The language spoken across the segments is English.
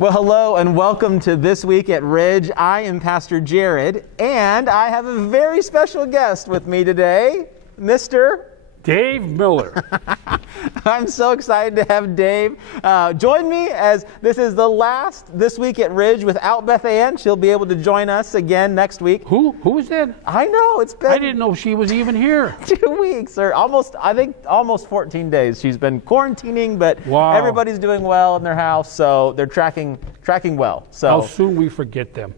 Well, hello and welcome to This Week at Ridge. I am Pastor Jared, and I have a very special guest with me today, Mr. Dave Miller. I'm so excited to have Dave join me, as this is the last This Week at Ridge without Beth Ann. She'll be able to join us again next week. Who is that? I know, it's been... I didn't know she was even here. 2 weeks, or almost 14 days. She's been quarantining, but Wow. Everybody's doing well in their house, so they're tracking well. So How soon we forget them.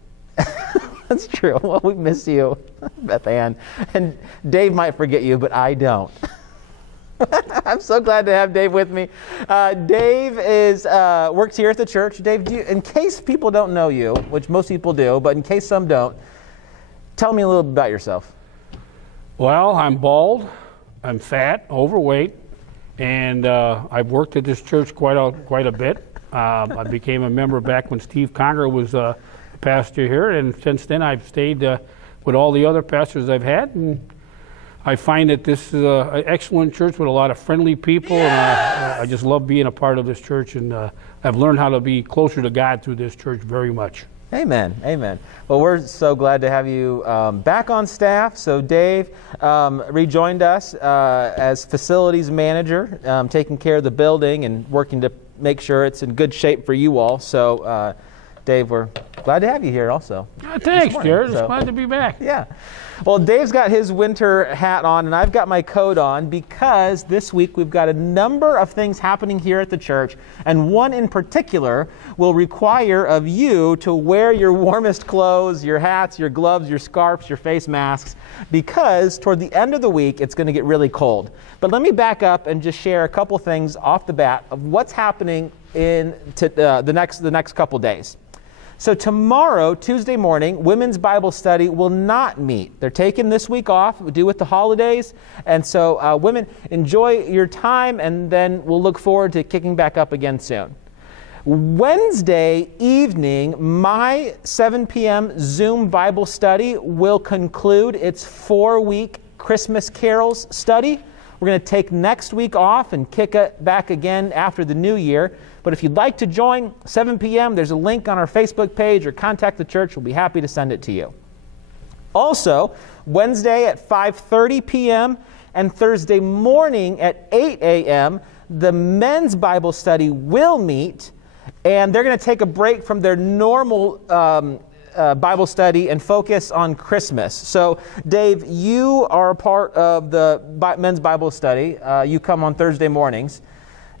That's true. Well, we miss you, Beth Ann. And Dave might forget you, but I don't. I'm so glad to have Dave with me. Dave works here at the church. Dave, in case people don't know you, which most people do, but in case some don't, tell me a little bit about yourself. Well, I'm bald, I'm fat, overweight, and I've worked at this church quite a bit. I became a member back when Steve Conger was pastor here, and since then I've stayed with all the other pastors I've had, and I find that this is an excellent church with a lot of friendly people, and I just love being a part of this church, and I've learned how to be closer to God through this church very much. Amen. Amen. Well, we're so glad to have you back on staff. So Dave rejoined us as facilities manager, taking care of the building and working to make sure it's in good shape for you all. So Dave, we're glad to have you here also. Thanks, Jared. It's glad to be back. Yeah. Well, Dave's got his winter hat on, and I've got my coat on because this week we've got a number of things happening here at the church, and one in particular will require of you to wear your warmest clothes, your hats, your gloves, your scarves, your face masks, because toward the end of the week it's going to get really cold. But let me back up and just share a couple things off the bat of what's happening in the next couple days. So tomorrow, Tuesday morning, Women's Bible Study will not meet. They're taking this week off, due with the holidays. And so women, enjoy your time, and then we'll look forward to kicking back up again soon. Wednesday evening, my 7 p.m. Zoom Bible study will conclude its 4-week Christmas carols study. We're going to take next week off and kick it back again after the new year. But if you'd like to join, 7 p.m., there's a link on our Facebook page, or contact the church. We'll be happy to send it to you. Also, Wednesday at 5:30 p.m. and Thursday morning at 8 a.m., the men's Bible study will meet, and they're going to take a break from their normal Bible study and focus on Christmas. So, Dave, you are a part of the men's Bible study. You come on Thursday mornings.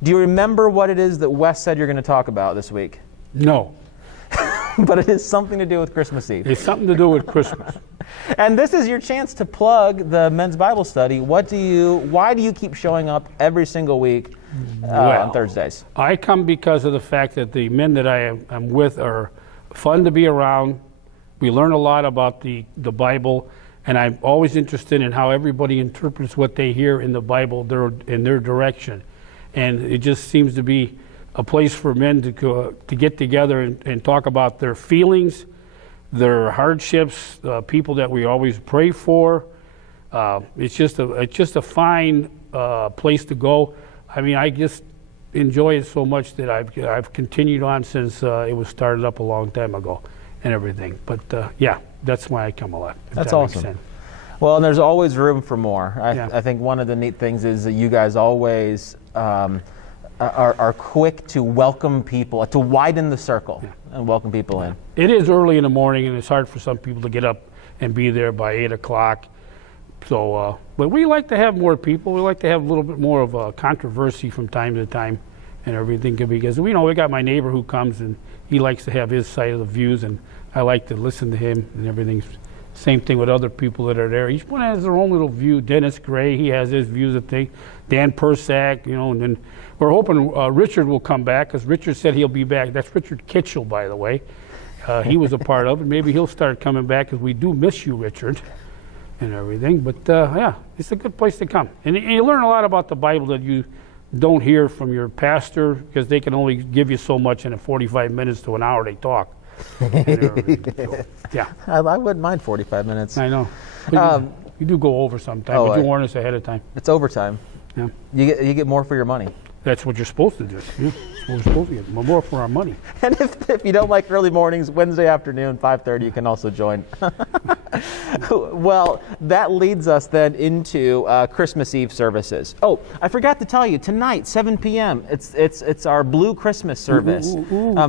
Do you remember what it is that Wes said you're going to talk about this week? No. But it is something to do with Christmas Eve. It's something to do with Christmas. And this is your chance to plug the men's Bible study. Why do you keep showing up every single week on Thursdays? I come because of the fact that the men that I am with are fun to be around. We learn a lot about the Bible, and I'm always interested in how everybody interprets what they hear in the Bible, in their direction. And it just seems to be a place for men to get together and talk about their feelings, their hardships, people that we always pray for. It's just a fine place to go. I mean, I just enjoy it so much that I've continued on since it was started up a long time ago and everything. But yeah, that's why I come a lot. That's awesome. Well, and there's always room for more. I think one of the neat things is that you guys always are quick to welcome people, to widen the circle and welcome people in. It is early in the morning, and it's hard for some people to get up and be there by 8 o'clock. So, but we like to have more people. We like to have a little bit more of a controversy from time to time and everything, because we got my neighbor who comes, and he likes to have his side of the views, and I like to listen to him and everything. Same thing with other people that are there. Each one has their own little view. Dennis Gray, he has his views of things. Dan Persack, and then we're hoping Richard will come back, because Richard said he'll be back. That's Richard Kitchell, by the way. He was a part of it. Maybe he'll start coming back, because we do miss you, Richard, and everything. But yeah, it's a good place to come. And you learn a lot about the Bible that you don't hear from your pastor, because they can only give you so much in a 45 minutes to an hour they talk. So, yeah, I wouldn't mind 45 minutes. I know. You do go over sometimes, but you warn us ahead of time. It's overtime. Yeah. You get more for your money. That's what you're supposed to do. Yeah, that's what we're supposed to get. More for our money. And if you don't like early mornings, Wednesday afternoon, 5:30, you can also join. Well, that leads us then into Christmas Eve services. Oh, I forgot to tell you, tonight, 7 p.m., it's our Blue Christmas service.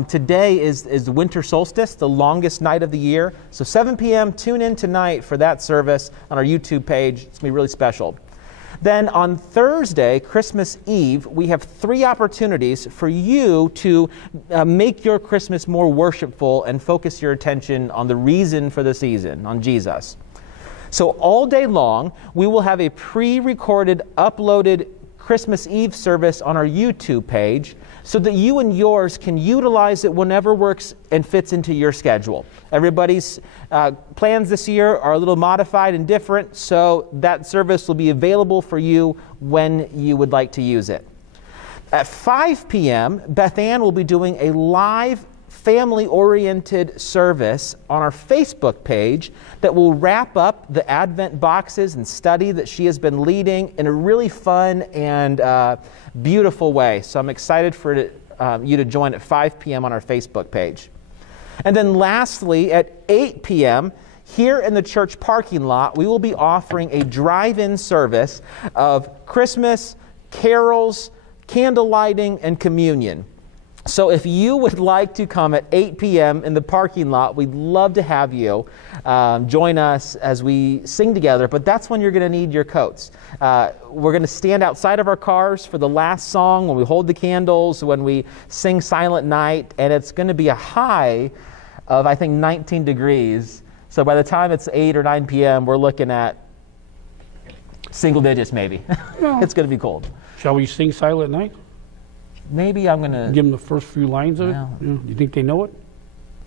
Today is the winter solstice, the longest night of the year. So 7 p.m., tune in tonight for that service on our YouTube page. It's going to be really special. Then on Thursday, Christmas Eve, we have 3 opportunities for you to make your Christmas more worshipful and focus your attention on the reason for the season, on Jesus. So all day long, we will have a pre-recorded, uploaded Christmas Eve service on our YouTube page so that you and yours can utilize it whenever works and fits into your schedule. Everybody's plans this year are a little modified and different, so that service will be available for you when you would like to use it. At 5 p.m., Beth Ann will be doing a live family-oriented service on our Facebook page that will wrap up the Advent boxes and study that she has been leading in a really fun and beautiful way. So I'm excited for you to join at 5 p.m. on our Facebook page. And then lastly, at 8 p.m., here in the church parking lot, we will be offering a drive-in service of Christmas, carols, candle lighting, and communion. So if you would like to come at 8 p.m. in the parking lot, we'd love to have you join us as we sing together, but that's when you're going to need your coats. We're going to stand outside of our cars for the last song, when we hold the candles, when we sing Silent Night, and it's going to be a high of, I think, 19 degrees. So by the time it's 8 or 9 p.m., we're looking at single digits maybe. No. It's going to be cold. Shall we sing Silent Night? Maybe I'm going to give them the first few lines of it. Yeah. Do you think they know it?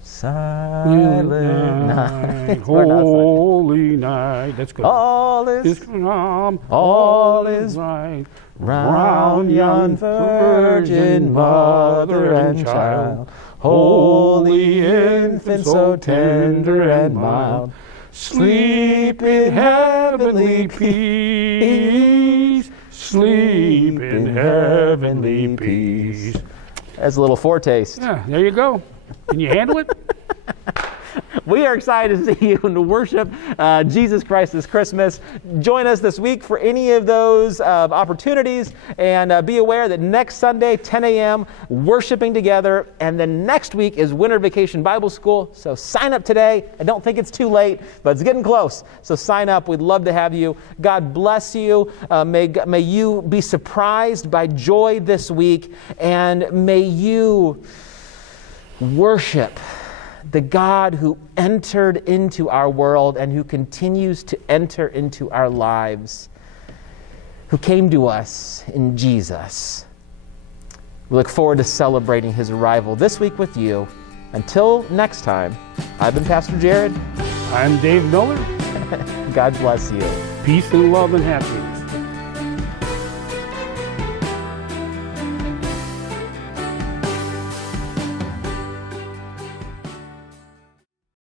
Silent night, holy night. That's good. All is calm, all is right round yon virgin mother and child. Holy infant, so tender and mild, sleep in heavenly peace. Sleep in heavenly peace. That's a little foretaste. Yeah, there you go. Can you handle it? We are excited to see you and to worship Jesus Christ this Christmas. Join us this week for any of those opportunities, and be aware that next Sunday, 10 a.m., worshiping together, and then next week is Winter Vacation Bible School. So sign up today. I don't think it's too late, but it's getting close. So sign up. We'd love to have you. God bless you. May you be surprised by joy this week, and may you worship the God who entered into our world and who continues to enter into our lives, who came to us in Jesus. We look forward to celebrating his arrival this week with you. Until next time, I've been Pastor Jared. I'm Dave Miller. God bless you. Peace and love and happiness.